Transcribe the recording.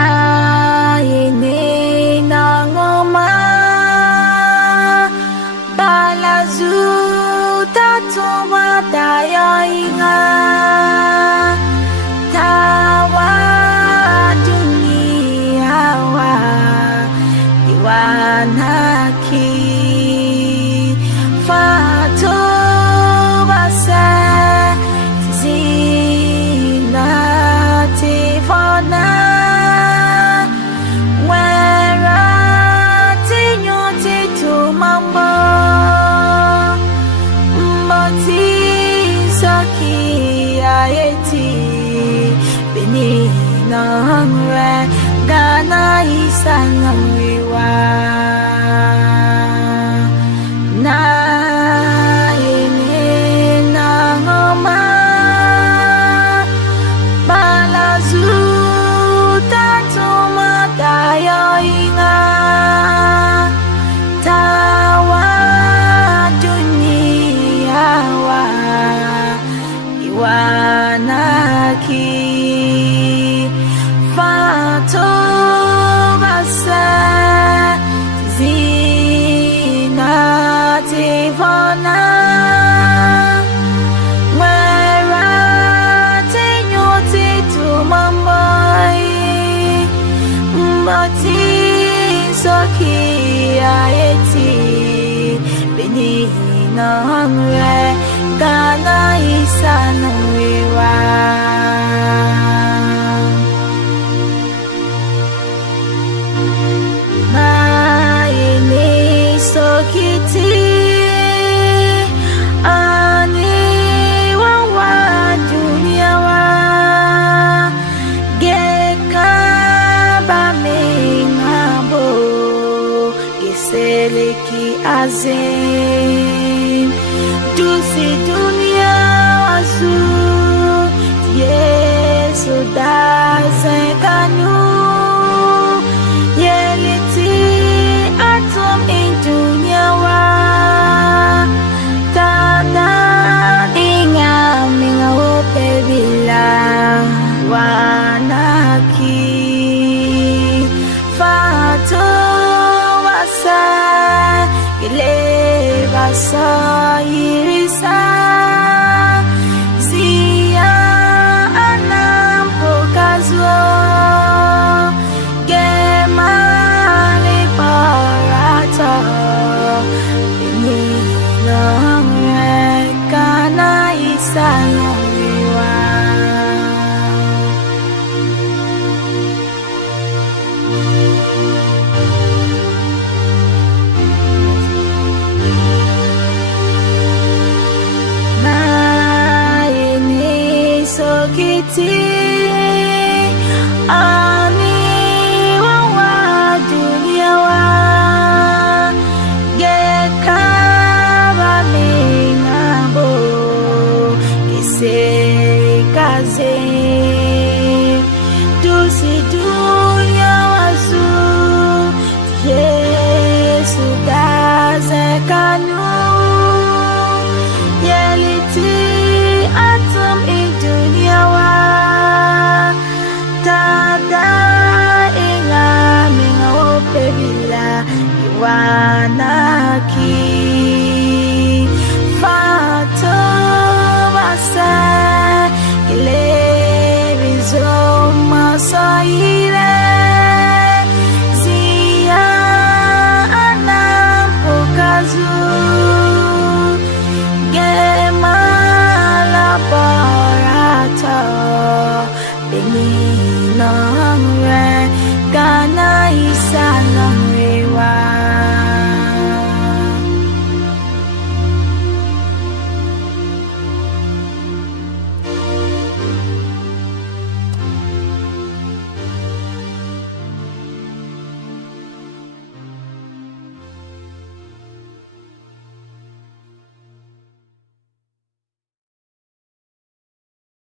Naini nangoma balazu tatuma daya inga tawa dunia wa diwanaki fatu basa zina tifona Nangre gana isanang wiwa na ini nangoma balazu tatuma daya inga tawa dunia wa iwanaki Fatu basa zina tifona wera tenyoti tumambai mbati soki ayeti bini nangre gana isana wiwa Sokiti ani wawa dunia wa geka ba mingabo geseleki azin dusi dunia wasu yesu dazekanu yeliti atom dunia wa tada inga minga upe bilang wanaki fatu wasa ile basa irisa sia anam pokazwo Sana wiwa na ini sokiti ani wawa dunia wa geka ba mingabo kaze dusi dunia wasu Yesu dazekanu yeliti atom dunia wa tada inga minga ope bila iwanaki fatu basa ile bizoma sai